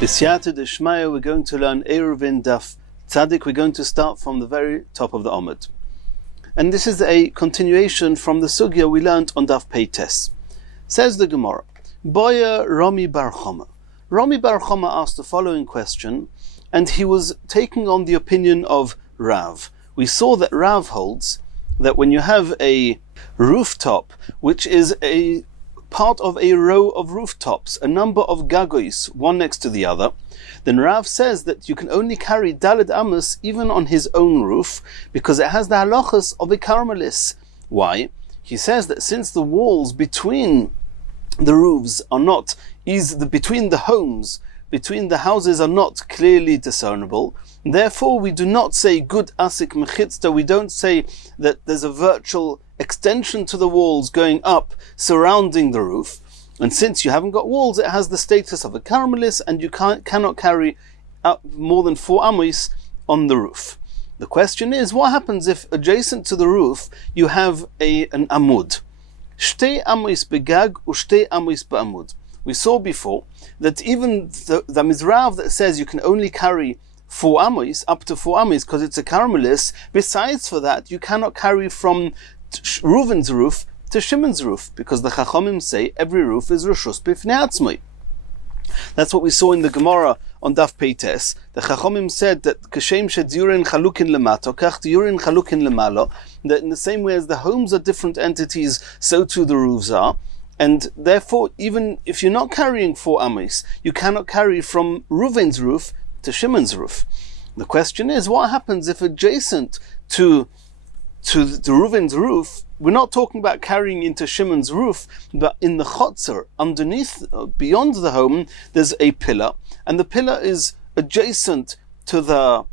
B'siyata d'shmaya, we're going to learn Eirovin Daf Tzadik. We're going to start from the very top of the Omid. And this is a continuation from the Sugya we learned on Daf Peites. Says the Gemara, Boya Rami Bar Choma. Rami Bar Choma asked the following question, and he was taking on the opinion of Rav. We saw that Rav holds that when you have a rooftop, which is a part of a row of rooftops, a number of gagois, one next to the other, then Rav says that you can only carry Daled Amos even on his own roof, because it has the halachas of a Carmelis. Why? He says that since the walls between the roofs are not, between the homes, between the houses are not clearly discernible, therefore we do not say good asik mechitzta, we don't say that there's a virtual extension to the walls going up surrounding the roof. And since you haven't got walls, it has the status of a Carmelis, and you cannot carry up more than 4 amos on the roof. The question is, what happens if adjacent to the roof you have an amud? Shtei amos begag u shtei amos be'amud. We saw before that even the Mizrav that says you can only carry 4 amos, up to 4 amos, because it's a Carmelis, besides for that, you cannot carry from Reuven's roof to Shimon's roof, because the Chachamim say every roof is Rishus B'fnei Atzmai. That's what we saw in the Gemara on Daf Peites. The Chachamim said that Kashem Shedzurin Chalukin Lemato, Kach Yurin Chalukin Lemalo, that in the same way as the homes are different entities, so too the roofs are. And therefore, even if you're not carrying 4 amos, you cannot carry from Reuven's roof to Shimon's roof. The question is, what happens if adjacent to the Reuven's roof, we're not talking about carrying into Shimon's roof, but in the chotzer, underneath, beyond the home, there's a pillar, and the pillar is adjacent to the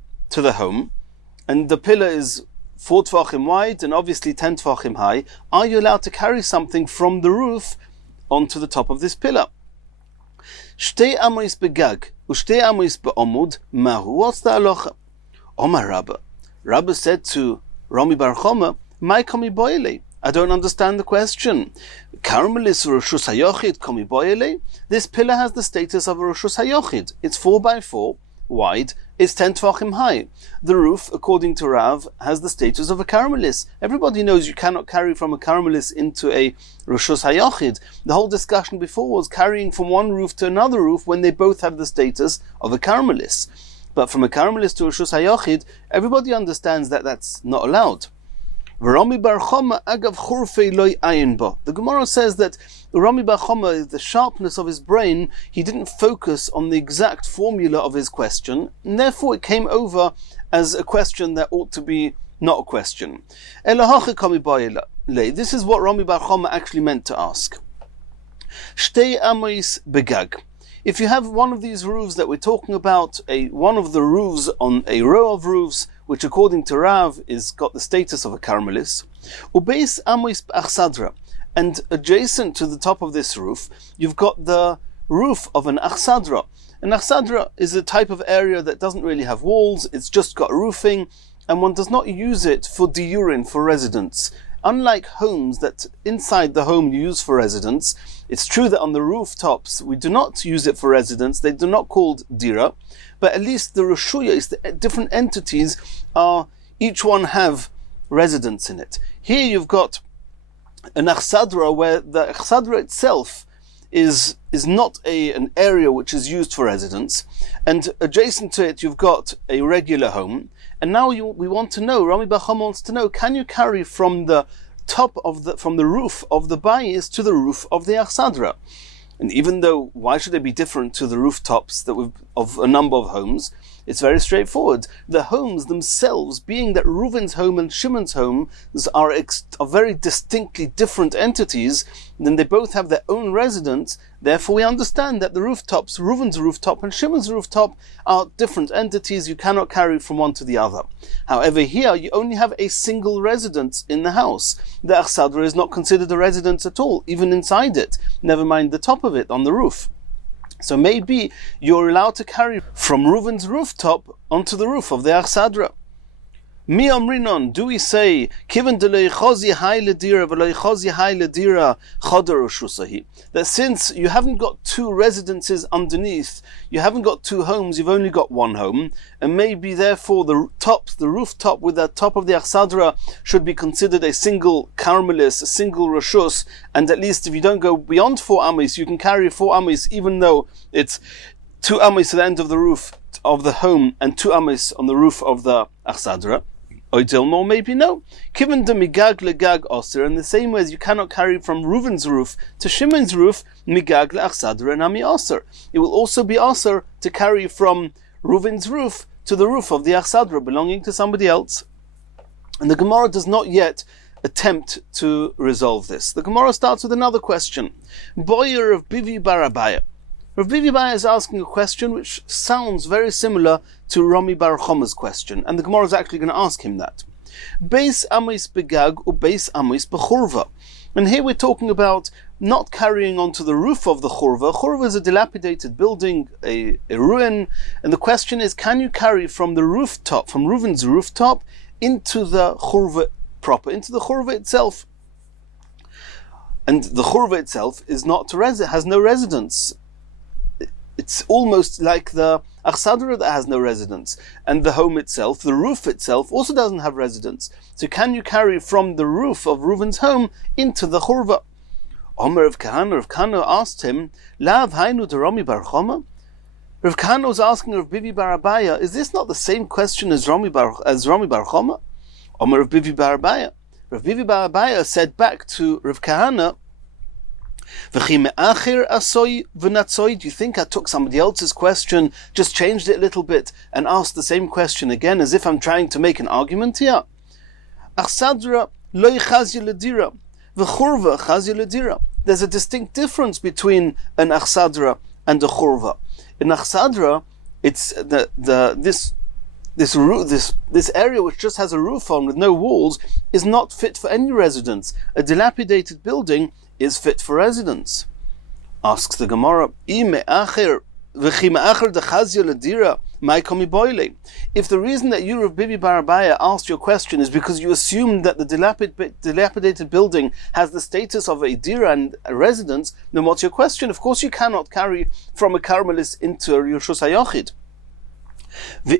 home, and the pillar is 4 tvachim wide and obviously 10 tvachim high. Are you allowed to carry something from the roof onto the top of this pillar? Shtei amos begag u shtei amos be'omud mahu. What's the halacha? Omar Rabba. Rabba said to Rami Bar Choma, "My komi boile." I don't understand the question. Carmelis Roshus Hayochid komi boile. This pillar has the status of a Roshus Hayochid. It's 4 by 4 wide. It's 10 tvachim high. The roof, according to Rav, has the status of a Carmelis. Everybody knows you cannot carry from a Carmelis into a Roshus Hayochid. The whole discussion before was carrying from one roof to another roof when they both have the status of a Carmelis. But from a Carmelis to a Roshus Hayochid, everybody understands that that's not allowed. Rami Bar Choma agav churfei loy ayin bo. The Gemara says that Rami Bar Choma, the sharpness of his brain, he didn't focus on the exact formula of his question, and therefore it came over as a question that ought to be not a question. This is what Rami Bar Choma actually meant to ask. Shtei amos begag. If you have one of these roofs that we're talking about, one of the roofs on a row of roofs, which according to Rav is got the status of a Carmelis, ubeis amos achsadra, and adjacent to the top of this roof, you've got the roof of an achsadra. An achsadra is a type of area that doesn't really have walls, it's just got roofing, and one does not use it for diurin, for residence. Unlike homes that inside the home you use for residence, it's true that on the rooftops we do not use it for residence, they do not called dira, but at least the Roshuyas, the different entities, each one have residence in it. Here you've got an achsadra where the achsadra itself is not an area which is used for residence, and adjacent to it you've got a regular home. And now we want to know, Rami Bar Choma wants to know, can you carry from the roof of the bayis to the roof of the achsadra? And even though, why should they be different to the rooftops of a number of homes? It's very straightforward. The homes themselves, being that Reuven's home and Shimon's home are very distinctly different entities, then they both have their own residence. Therefore, we understand that the rooftops, Reuven's rooftop and Shimon's rooftop, are different entities. You cannot carry from one to the other. However, here you only have a single residence in the house. The achsadra is not considered a residence at all, even inside it. Never mind the top of it on the roof. So maybe you're allowed to carry from Reuven's rooftop onto the roof of the achsadra. Mi amrinon, do we say, Kiven de leichozi hai ledira v'leichozi hai ledira chodar ushusahi, that since you haven't got two residences underneath, you haven't got two homes, you've only got one home, and maybe therefore the rooftop with the top of the achsadra should be considered a single karmelis, a single rashus, and at least if you don't go beyond 4 amis, you can carry 4 amis even though it's 2 amis at the end of the roof of the home and 2 amis on the roof of the achsadra. Oidilmo, maybe no. Given the migag legag osir, in the same way as you cannot carry from Reuven's roof to Shimon's roof, migag leachsadra and ami osir. It will also be osir to carry from Reuven's roof to the roof of the achsadra belonging to somebody else. And the Gemara does not yet attempt to resolve this. The Gemara starts with another question. Boyer of Bivi Barabaya. Rav Bivi Baya is asking a question which sounds very similar to Rami Bar Choma's question, and the Gemara is actually going to ask him that. Beis amis begag u beis amis bechurva. And here we're talking about not carrying onto the roof of the churva. Churva is a dilapidated building, a ruin, and the question is, can you carry from the rooftop, from Reuven's rooftop, into the churva proper, into the churva itself? And the churva itself is not has no residence. It's almost like the achsadra that has no residence, and the home itself, the roof itself, also doesn't have residence. So can you carry from the roof of Reuven's home into the churva? Omer Rav Kahana asked him, Lav hainu de Rami Bar Choma? Rav Kahana was asking Rav Bivi Bar Abaya, is this not the same question as Rami Bar Choma? Omer Rav Bivi Bar Abaya. Rav Bivi Bar Abaya said back to Rav Kahana, do you think I took somebody else's question, just changed it a little bit, and asked the same question again, as if I'm trying to make an argument here? Achsadra lo chazya ledira, v'churva chazya ledira. There's a distinct difference between an achsadra and a churva. In achsadra, it's this area which just has a roof on with no walls is not fit for any residence. A dilapidated building is fit for residence. Asks the Gemara, if the reason that you, Rav Bivi Bar Abaya, asked your question is because you assumed that the dilapidated building has the status of a dira and a residence, then what's your question? Of course you cannot carry from a karmelis into a Rishus HaYochid.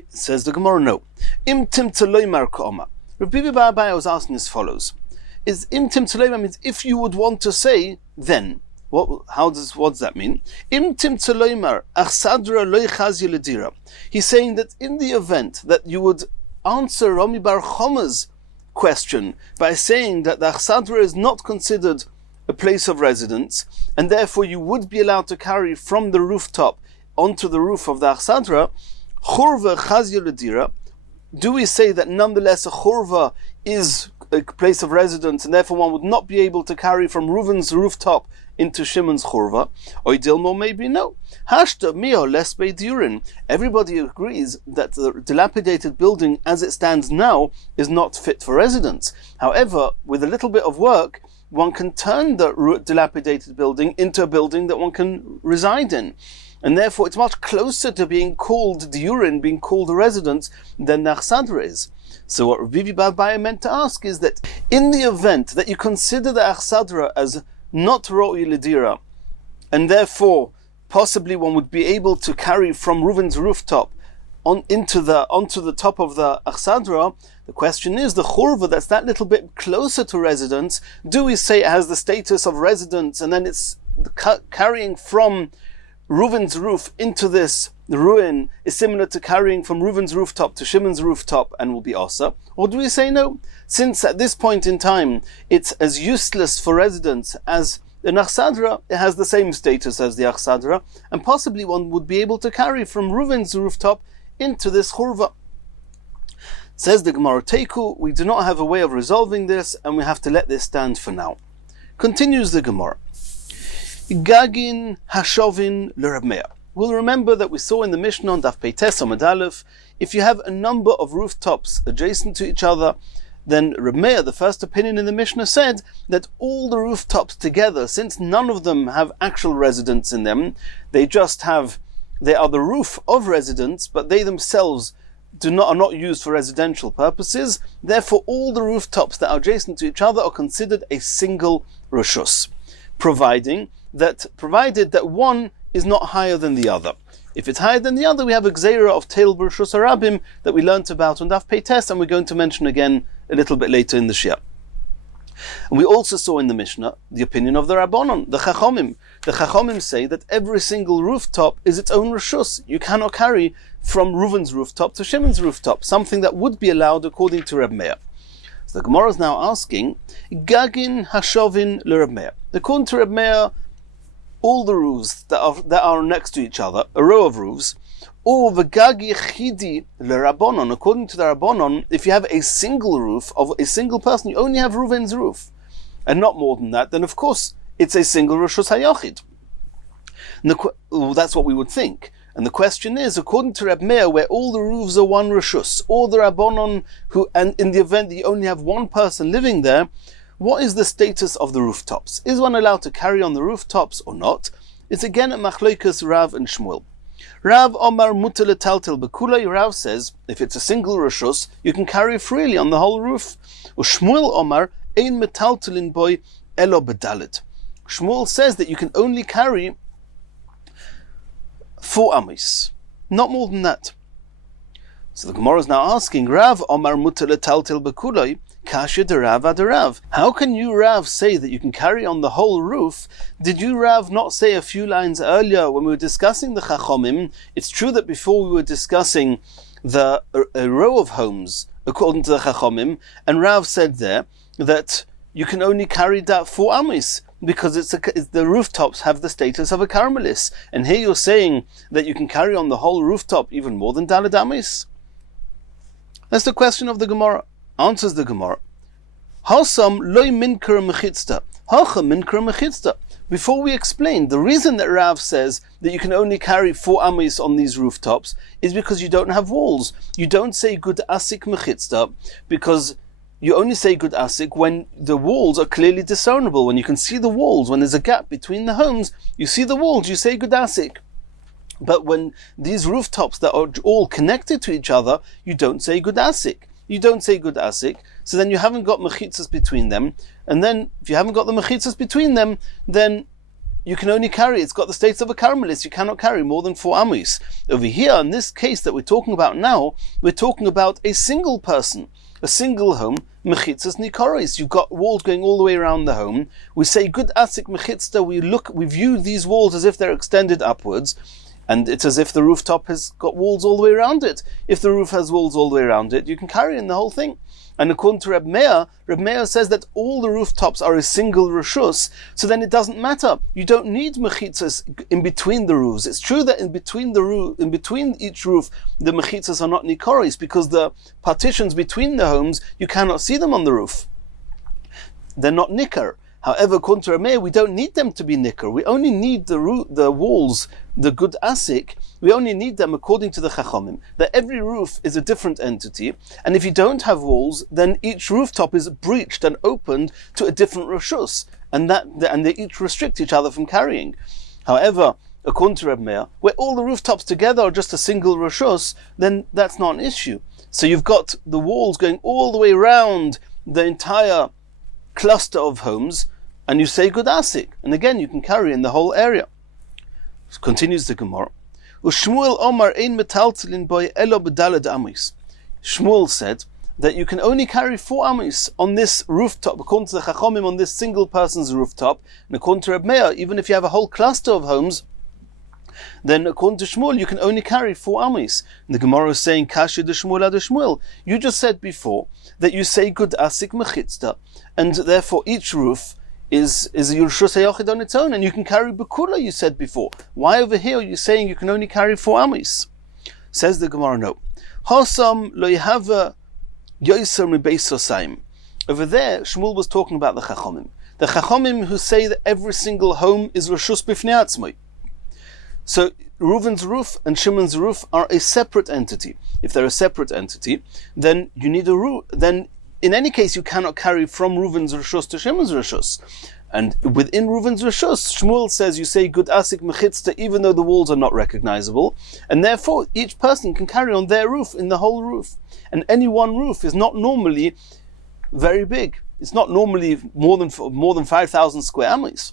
Says the Gemara, no. Im tim taloymar ka'oma. Rav Bivi Bar Abaya was asking as follows. Is im tim taloymar means if you would want to say, then. What does that mean? Im tim taloymar achsadra loy chazya ledira. He's saying that in the event that you would answer Rami Bar Choma's question by saying that the achsadra is not considered a place of residence, and therefore you would be allowed to carry from the rooftop onto the roof of the achsadra, churva chazya ledira, do we say that nonetheless a churva is a place of residence and therefore one would not be able to carry from Reuven's rooftop into Shimon's churva? Or Dilmo, maybe no. Hashta mio les beidurin. Everybody agrees that the dilapidated building as it stands now is not fit for residence. However, with a little bit of work, one can turn the dilapidated building into a building that one can reside in. And therefore it's much closer to being called diurin, being called a residence, than the achsadra is. So what Rav Bivi Bar Abaya meant to ask is that in the event that you consider the achsadra as not ro'i ledira, and therefore possibly one would be able to carry from Reuven's rooftop onto the top of the achsadra, the question is, the churva that's that little bit closer to residence, do we say it has the status of residence and then it's carrying from Reuven's roof into this ruin is similar to carrying from Reuven's rooftop to Shimon's rooftop and will be asa? Or do we say no? Since at this point in time it's as useless for residents as the achsadra, it has the same status as the achsadra, and possibly one would be able to carry from Reuven's rooftop into this churva. Says the Gemara Teiku, we do not have a way of resolving this and we have to let this stand for now. Continues the Gemara. Gagin hashovin l'Rab Meir. We'll remember that we saw in the Mishnah on Daf Peites Amud Aleph, if you have a number of rooftops adjacent to each other, then Rab Meir, the first opinion in the Mishnah, said that all the rooftops together, since none of them have actual residents in them, they are the roof of residents, but they themselves are not used for residential purposes. Therefore, all the rooftops that are adjacent to each other are considered a single reshus, provided that one is not higher than the other. If it's higher than the other, we have a gzeira of teil b'reshus harabim that we learnt about on daf peites, and we're going to mention again a little bit later in the Shia. And we also saw in the Mishnah the opinion of the Rabbanon, the Chachomim. The Chachomim say that every single rooftop is its own reshus. You cannot carry from Reuven's rooftop to Shimon's rooftop, something that would be allowed according to Reb Meir. So the Gemara is now asking, Gagin hashovin le Meir. According to Reb Meir, all the roofs that are next to each other, a row of roofs, or v'gagi chidi le according to the Rabbanon, if you have a single roof of a single person, you only have Reuven's roof, and not more than that, then of course it's a single reshus hayachid. That's what we would think. And the question is, according to Reb Meir, where all the roofs are one reshus, or the Rabbanon, and in the event that you only have one person living there, what is the status of the rooftops? Is one allowed to carry on the rooftops or not? It's again at Machlokas Rav and Shmuel. Rav Omar mutar letaltel bekulay. Rav says, if it's a single reshus, you can carry freely on the whole roof. Or Shmuel Omar ein metaltelin boy elo bedalit. Shmuel says that you can only carry 4 amis, not more than that. So the Gemara is now asking, Rav Omar mutar letaltel bekulay. Kasha de Rav adarav. How can you, Rav, say that you can carry on the whole roof? Did you, Rav, not say a few lines earlier when we were discussing the Chachomim? It's true that before we were discussing a row of homes according to the Chachomim, and Rav said there that you can only carry that 4 amis because the rooftops have the status of a caramelis. And here you're saying that you can carry on the whole rooftop even more than daled amis. That's the question of the Gemara. Answers the Gemara. Hasam loy minker mechitzta. Hacha minker mechitzta. Before we explain, the reason that Rav says that you can only carry 4 amis on these rooftops is because you don't have walls. You don't say good asik mechitzta because you only say good asik when the walls are clearly discernible. When you can see the walls, when there's a gap between the homes, you see the walls, you say good asik. But when these rooftops that are all connected to each other, you don't say good asik. You don't say good asik, so then you haven't got mechitzas between them, and then if you haven't got the mechitzas between them, then you can only carry, it's got the status of a caramelis, you cannot carry more than 4 amis. Over here, in this case that we're talking about now, we're talking about a single person, a single home, mechitzas nikoris. You've got walls going all the way around the home. We say good asik mechitzta, we view these walls as if they're extended upwards, and it's as if the rooftop has got walls all the way around it. If the roof has walls all the way around it, you can carry in the whole thing. And according to Reb Meir says that all the rooftops are a single reshus, so then it doesn't matter. You don't need mechitzas in between the roofs. It's true that in between each roof, the mechitzas are not nikoris, because the partitions between the homes, you cannot see them on the roof. They're not nikar. However, according to Reb Meir, we don't need them to be nikar. We only need the walls, the good asik. We only need them according to the Chachomim. That every roof is a different entity, and if you don't have walls, then each rooftop is breached and opened to a different reshus, and they each restrict each other from carrying. However, according to Reb Meir, where all the rooftops together are just a single reshus, then that's not an issue. So you've got the walls going all the way around the entire cluster of homes, and you say good asik, and again you can carry in the whole area. Continues the Gemara. Shmuel Omar ein metaltelin boy elo bedaled amis. Shmuel said that you can only carry 4 amis on this rooftop, according to the Chachomim, on this single person's rooftop, and according to Reb Meir, even if you have a whole cluster of homes, then according to Shmuel, you can only carry 4 amis. And the Gemara is saying, Kasha de Shmuel ad Shmuel. You just said before that you say good asik mechitzta, and therefore each roof is a Yerusha Yochid on its own, and you can carry Bekula, you said before. Why over here are you saying you can only carry 4 amis? Says the Gemara, no. Hasam lo yehava yoiser mibeis sosaim. Over there, Shmuel was talking about the Chachomim. The Chachomim who say that every single home is Reshus Bifnei Atzmai. So Reuven's roof and Shimon's roof are a separate entity. If they're a separate entity, then you need a roof. Then in any case, you cannot carry from Reuven's Reshus to Shimon's Reshus. And within Reuven's Rishus, Shmuel says you say Gud Asik Mechitzta even though the walls are not recognizable, and therefore each person can carry on their roof in the whole roof. And any one roof is not normally very big. It's not normally more than 5,000 square amis.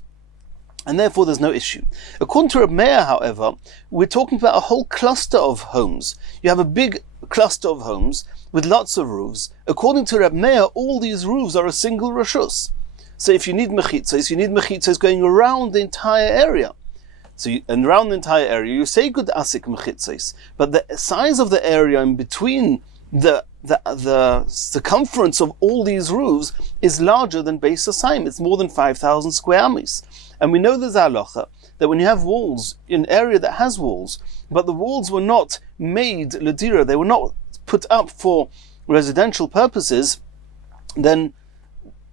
And therefore there's no issue. According to Reb Meir, however, we're talking about a whole cluster of homes. You have a big cluster of homes with lots of roofs. According to Reb Meir, all these roofs are a single rashus. So if you need mechitzos going around the entire area. And around the entire area, you say Gud Asik mechitzos, but the size of the area in between the circumference of all these roofs is larger than Beis Hasayim. It's more than 5,000 square amis. And we know there's a halacha that when you have walls in an area that has walls, but the walls were not made ledira, they were not put up for residential purposes, then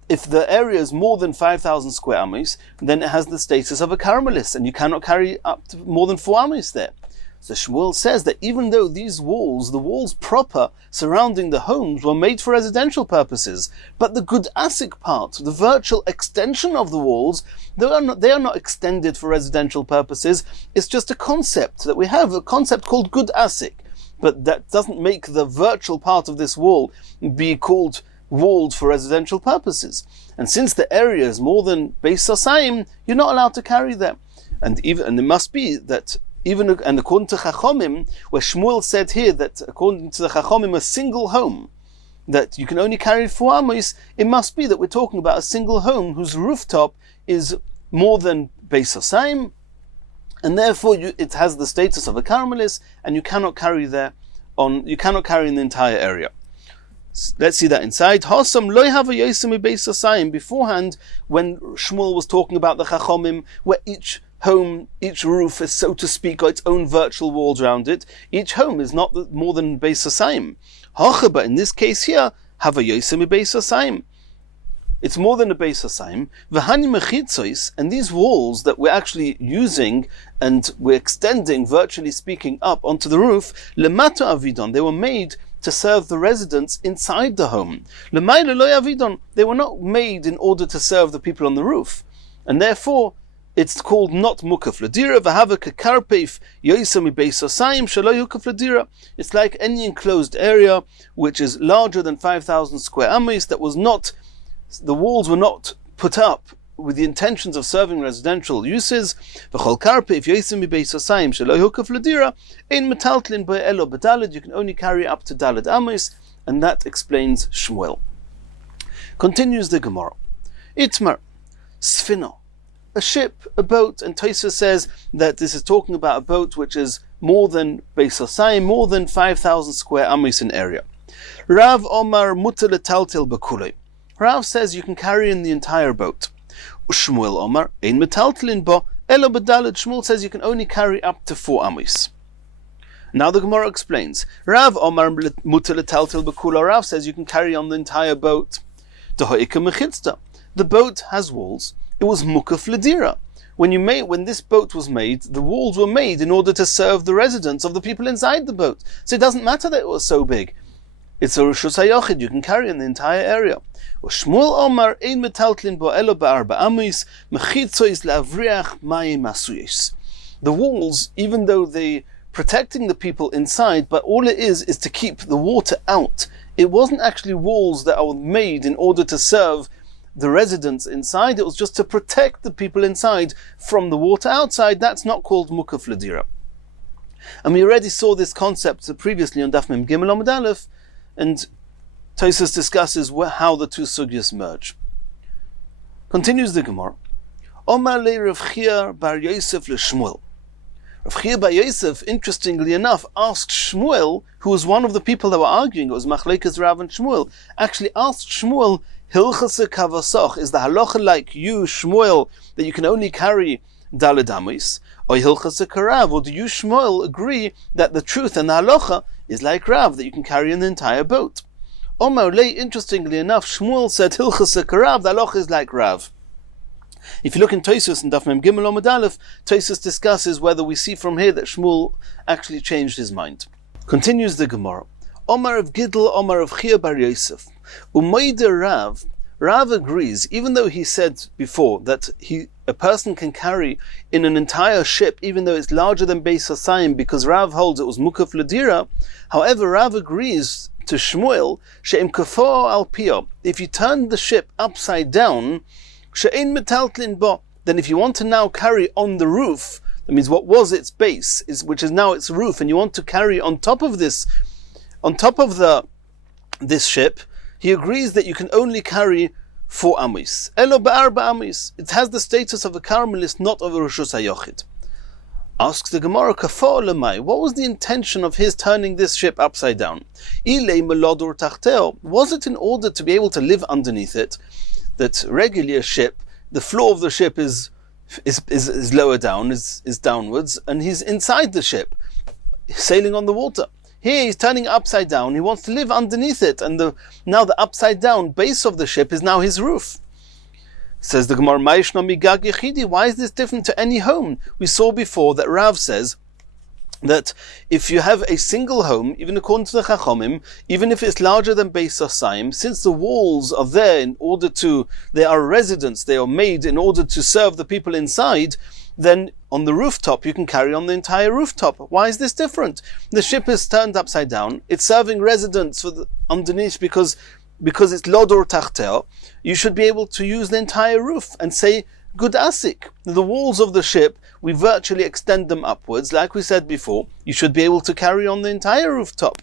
if the area is more than 5,000 square amis, then it has the status of a caramelis, and you cannot carry up to more than 4 amis there. So Shmuel says that even though these walls, the walls proper surrounding the homes, were made for residential purposes, but the Gud Asik part, the virtual extension of the walls, they are not extended for residential purposes. It's just a concept that we have, a concept called Gud Asik. But that doesn't make the virtual part of this wall be called walled for residential purposes. And since the area is more than Beis Hasayim, you're not allowed to carry them. And it must be that and according to Chachomim, where Shmuel said here that according to the Chachomim, a single home, that you can only carry 4 amos, it must be that we're talking about a single home whose rooftop is more than Beis Hasayim, and therefore it has the status of a caramelis, and you cannot carry in the entire area. Let's see that inside. Beforehand, when Shmuel was talking about the Chachomim, where each roof is, so to speak, got its own virtual walls around it, each home is not more than Beis Hasayim. But in this case here, Beis Hasayim. It's more than a Beis Hasayim. V'hani mechitzos, and these walls that we're actually using and we're extending, virtually speaking, up onto the roof, lemata avidon, they were made to serve the residents inside the home. L'mayla lo avidon, they were not made in order to serve the people on the roof, and therefore it's called not mukaf ladira. V'hava kekarpeif yoisam Beis Hasayim shelo yukaf ladira. It's like any enclosed area which is larger than 5,000 square amis that was not, the walls were not put up with the intentions of serving residential uses. V'chol karpeif yoisam Beis Hasayim shelo yukaf ladira ein metaltlin be'elo bedalad. You can only carry up to dalad amis, and that explains Shmuel. Continues the Gemara. Itmar sfino, a ship, a boat, and Tosfos says that this is talking about a boat which is more than Beis Hasayim, more than 5,000 square amis in area. Rav Omar mutar letaltel b'kulei. Rav says you can carry in the entire boat. Shmuel Omar ein metaltelin bo elo bedalad. Shmuel says you can only carry up to 4 amis. Now the Gemara explains. Rav Omar mutar letaltel b'kulei. Rav says you can carry on the entire boat. The boat has walls. It was mukaf ledira. When this boat was made, the walls were made in order to serve the residents of the people inside the boat. So it doesn't matter that it was so big. It's a rishus hayochid. You can carry in the entire area. Shmuel Omar ein metaltlin bo elo be'arba amis mechitzois le'avriach mayim asuyis. The walls, even though they protecting the people inside, but all it is to keep the water out. It wasn't actually walls that are made in order to serve the residents inside. It was just to protect the people inside from the water outside. That's not called mukaf ledira. And we already saw this concept previously on Daf Mem Gimel Amud Aleph, and Tosfos discusses how the two sugyas merge. Continues the Gemara. Omar le Rav Chia bar Yosef le Shmuel. Rav Chia bar Yosef, interestingly enough, asked Shmuel, who was one of the people that were arguing, it was Machlekes Rav and Shmuel, actually asked Shmuel, Hilchase kavasoch, is the halacha like you, Shmuel, that you can only carry daled amis, or Hilchase karav, or do you, Shmuel, agree that the truth and the halacha is like Rav, that you can carry in the entire boat? Omar lei, interestingly enough, Shmuel said Hilchase karav, the halacha is like Rav. If you look in Tosfos and Daf Mem Gimel Amud Aleph, Tosfos discusses whether we see from here that Shmuel actually changed his mind. Continues the Gemara. Omar of Gidl, Omar of Chia bar Yosef. Umayde Rav, Rav agrees, even though he said before that a person can carry in an entire ship, even though it's larger than Beis Hasayim, because Rav holds it was mukaf ledira. However, Rav agrees to Shmuel, she'im kafo al pio, if you turn the ship upside down, she'ein metaltlin bo, then if you want to now carry on the roof, that means what was its base, which is now its roof, and you want to carry on top of this, this ship, he agrees that you can only carry 4 amis. Elo ba'arba amis. It has the status of a carmelist, not of a reshus hayochid. Asks the Gemara, kafo lemai, what was the intention of his turning this ship upside down? Ilei melodur tachteo, was it in order to be able to live underneath it? That regularly a ship, the floor of the ship is lower down, is downwards, and he's inside the ship, sailing on the water. Here he's turning it upside down, he wants to live underneath it, and now the upside down base of the ship is now his roof. Says the Gemara, why is this different to any home? We saw before that Rav says that if you have a single home, even according to the Chachomim, even if it's larger than Beis Hasayim, since the walls are there they are residents, they are made in order to serve the people inside, then on the rooftop you can carry on the entire rooftop. Why is this different? The ship is turned upside down, it's serving residents underneath because it's lodor tachteo. You should be able to use the entire roof and say good asik. The walls of the ship, we virtually extend them upwards, like we said before. You should be able to carry on the entire rooftop.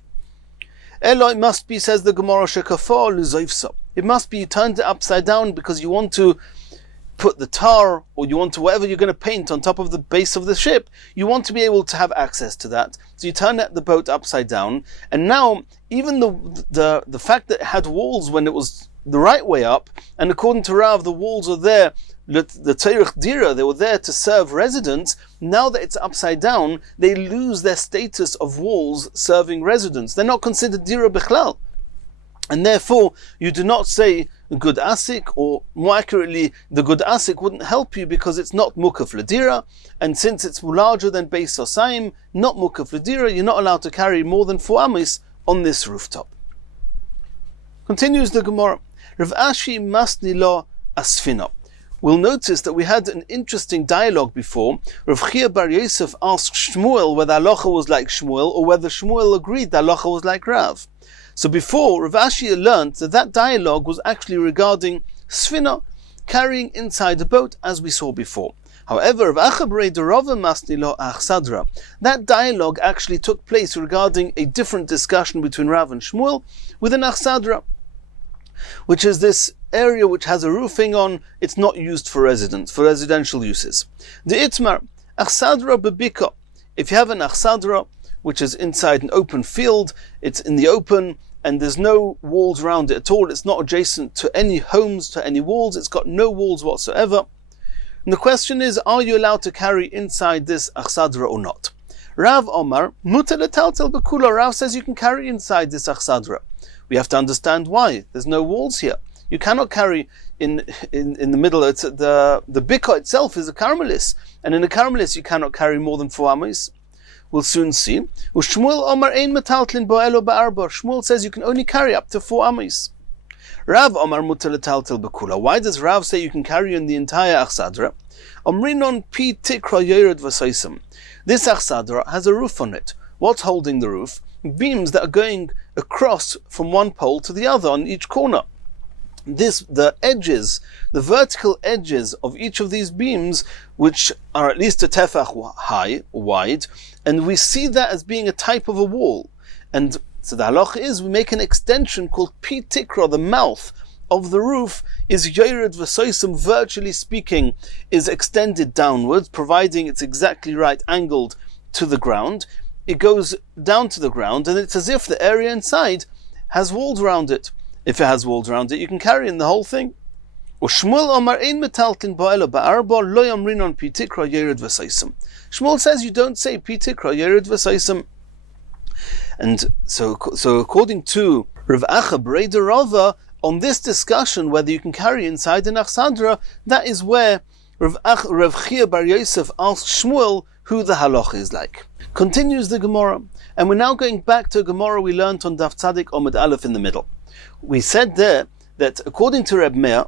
Elo, it must be, says the Gemara, shekafo l'zoifsa. It must be you turned it upside down because you want to put the tar, or you want to, whatever you're going to paint on top of the base of the ship, you want to be able to have access to that. So you turn the boat upside down, and now even the fact that it had walls when it was the right way up, and according to Rav, the walls are there, the Teirich Dira, they were there to serve residents. Now that it's upside down, they lose their status of walls serving residents. They're not considered Dira Bichlal. And therefore, you do not say good asik, or more accurately, the good asik wouldn't help you because it's not mukaf ledira, and since it's larger than Beis Hasayim, not mukaf ledira, you're not allowed to carry more than 4 amis on this rooftop. Continues the Gemara, Rav Ashi masni lo asfina. We'll notice that we had an interesting dialogue before. Rav Chia bar Yosef asked Shmuel whether halacha was like Shmuel, or whether Shmuel agreed that halacha was like Rav. So before, Rav Ashi learned that dialogue was actually regarding Sfina, carrying inside the boat, as we saw before. However, that dialogue actually took place regarding a different discussion between Rav and Shmuel with an achsadra, which is this area which has a roofing on. It's not used for residential uses. The itmar, achsadra bebika. If you have an achsadra, which is inside an open field, it's in the open, and there's no walls around it at all, it's not adjacent to any homes, to any walls, it's got no walls whatsoever. And the question is, are you allowed to carry inside this achsadra or not? Rav Omar, mutar letaltel bekula. Rav says you can carry inside this achsadra. We have to understand why. There's no walls here. You cannot carry in the middle. It's the bika itself is a carmelis, and in a carmelis you cannot carry more than 4 amis. We'll soon see. Shmuel says you can only carry up to 4 amis. Rav Omar mutar letaltel bekula. Why does Rav say you can carry in the entire achsadra? Omrinon pi tikra yered v'soisem. This achsadra has a roof on it. What's holding the roof? Beams that are going across from one pole to the other on each corner. The vertical edges of each of these beams, which are at least a tefach high, wide, and we see that as being a type of a wall. And so the halach is, we make an extension called pi tikra, the mouth of the roof is yored v'soisem, virtually speaking, is extended downwards, providing it's exactly right angled to the ground. It goes down to the ground, and it's as if the area inside has walls around it. If it has walls around it, you can carry in the whole thing. Shmuel says you don't say pi tikra yered v'soisem. And so according to Rav Acha Breder Rava, on this discussion whether you can carry inside an achsadra, that is where Rav Chia bar Yosef asked Shmuel who the halach is like. Continues the Gemara, and we're now going back to a Gemara we learned on Daf Tzadik Omid Aleph in the middle. We said there that according to Reb Meir,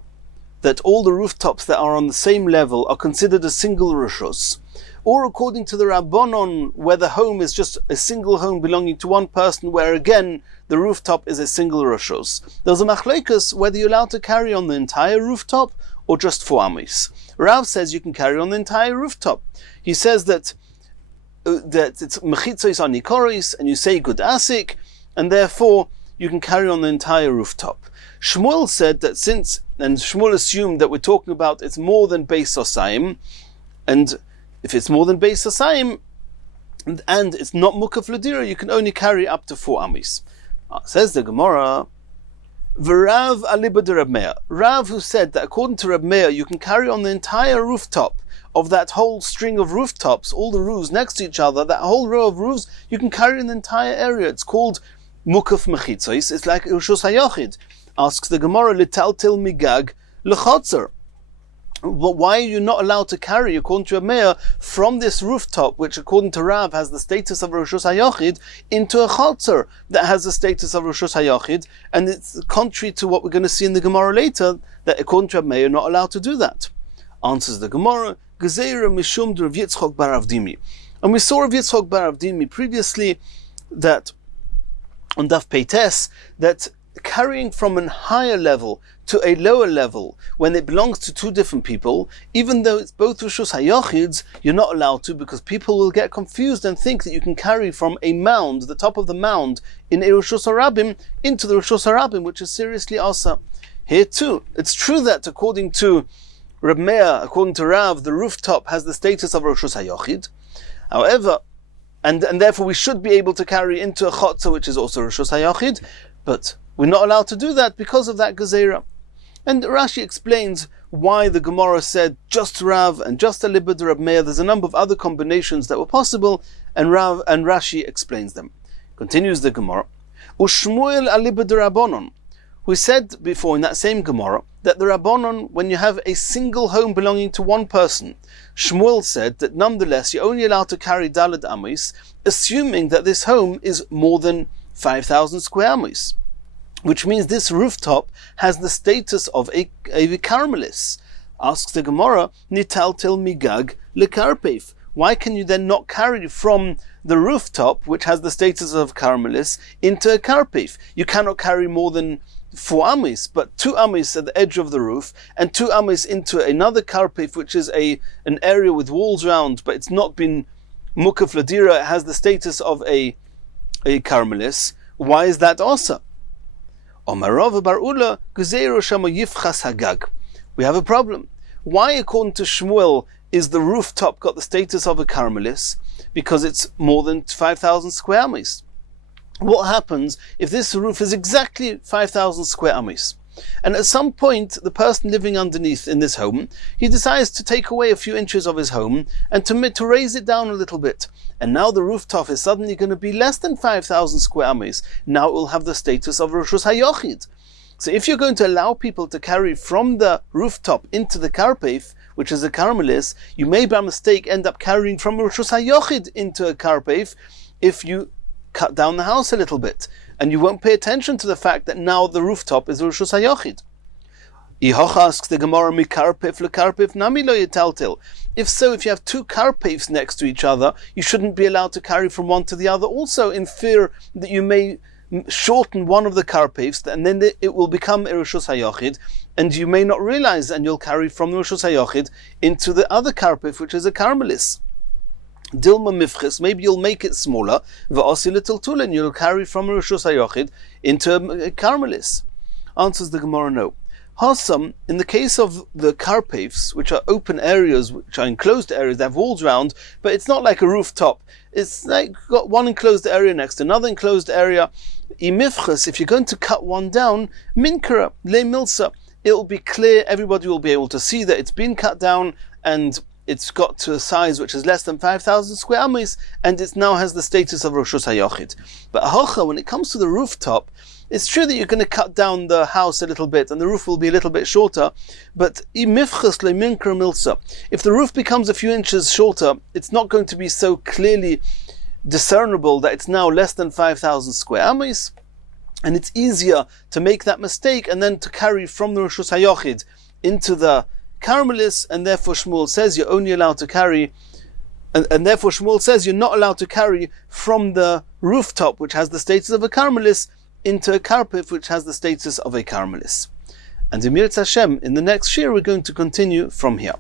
that all the rooftops that are on the same level are considered a single rishus, or according to the Rabbanon, where the home is just a single home belonging to one person, where again the rooftop is a single rishus. There's a machlokes whether you're allowed to carry on the entire rooftop or just 4 amis. Rav says you can carry on the entire rooftop. He says that it's mechitzos anikoris, and you say good asik, and therefore you can carry on the entire rooftop. Shmuel said that and Shmuel assumed that we're talking about it's more than Beis Osayim, and if it's more than Beis Osayim, and it's not Mukaf Ladira, you can only carry up to 4 amis. Says the Gemara, V'Rav aliba de Reb Meir. Rav, who said that according to Reb Meir, you can carry on the entire rooftop of that whole string of rooftops, all the roofs next to each other, that whole row of roofs, you can carry in the entire area. It's called Mukaf Mechitzos. It's like Rishus HaYochid. Asks the Gemara, Litaltil Migag L'chotzer. But why are you not allowed to carry, according to Reb Meir, from this rooftop, which according to Rav has the status of Rishus HaYochid, into a chotzer that has the status of Rishus HaYochid, and it's contrary to what we're going to see in the Gemara later, that according to Reb Meir, you're not allowed to do that. Answers the Gemara, Gezeira Mishum Rav Yitzchak bar Avdimi. And we saw Rav Yitzchak bar Avdimi previously, that on Daf Peites, that carrying from a higher level to a lower level, when it belongs to 2 different people, even though it's both Rishus HaYochids, you're not allowed to, because people will get confused and think that you can carry from a mound, the top of the mound, in a Rishus HaRabim, into the Rishus HaRabim, which is seriously asa. Here too, it's true that according to Reb Meir, according to Rav, the rooftop has the status of Rishus HaYochid. However, and therefore we should be able to carry into a chotzer, which is also Rishus HaYochid, but we're not allowed to do that because of that gezerah. And Rashi explains why the Gemara said just Rav and just aliba de Reb Meir. There's a number of other combinations that were possible, and Rashi explains them. Continues the Gemara, Ushmuel aliba de Rabbanon. We said before in that same Gemara that the Rabbanon, when you have a single home belonging to one person, Shmuel said that nonetheless you're only allowed to carry Daled Amis, assuming that this home is more than 5,000 square amis, which means this rooftop has the status of a karmelis. Asks the Gemara, Nital tel migag lekarpef. Why can you then not carry from the rooftop, which has the status of karmelis, into a karpef? You cannot carry more than 4 amis, but 2 amis at the edge of the roof, and 2 amis into another karpef, which is an area with walls round, but it's not been mukaf ladira, it has the status of a karmelis. Why is that also? We have a problem. Why, according to Shmuel, is the rooftop got the status of a karmelis? Because it's more than 5,000 square amis. What happens if this roof is exactly 5,000 square amis? And at some point, the person living underneath in this home, he decides to take away a few inches of his home and to raise it down a little bit. And now the rooftop is suddenly going to be less than 5,000 square amis. Now it will have the status of Rishus HaYochid. So if you're going to allow people to carry from the rooftop into the karpef, which is a karmelis, you may by mistake end up carrying from Rishus HaYochid into a karpef if you cut down the house a little bit, and you won't pay attention to the fact that now the rooftop is Rishus HaYochid. Ihoch asks the Gemara, Mikarpef lekarpef nami lo yitaltel. If so, if you have 2 karpefs next to each other, you shouldn't be allowed to carry from one to the other, also in fear that you may shorten one of the karpefs, and then it will become Rishus HaYochid, and you may not realize, and you'll carry from Rishus HaYochid into the other karpef, which is a karmelis. Dilma mifches, maybe you'll make it smaller, va'asi little tulin, you'll carry from Rishus HaYochid into a karmelis. Answers the Gemara, no. Hasam, in the case of the karpefs, which are open areas, which are enclosed areas, they have walls round, but it's not like a rooftop. It's like got one enclosed area next to another enclosed area. Imifches, if you're going to cut one down, minkara, le milsa, it'll be clear, everybody will be able to see that it's been cut down, and it's got to a size which is less than 5,000 square amis, and it now has the status of Rishus HaYochid. But ahocha, when it comes to the rooftop, it's true that you're going to cut down the house a little bit, and the roof will be a little bit shorter, but if the roof becomes a few inches shorter, it's not going to be so clearly discernible that it's now less than 5,000 square amis. And it's easier to make that mistake and then to carry from the Rishus HaYochid into the Carmelis, and therefore Shmuel says you're only allowed to carry, and therefore Shmuel says you're not allowed to carry from the rooftop, which has the status of a Carmelis, into a Karpif, which has the status of a Carmelis. And in Mirz Hashem, in the next shir, we're going to continue from here.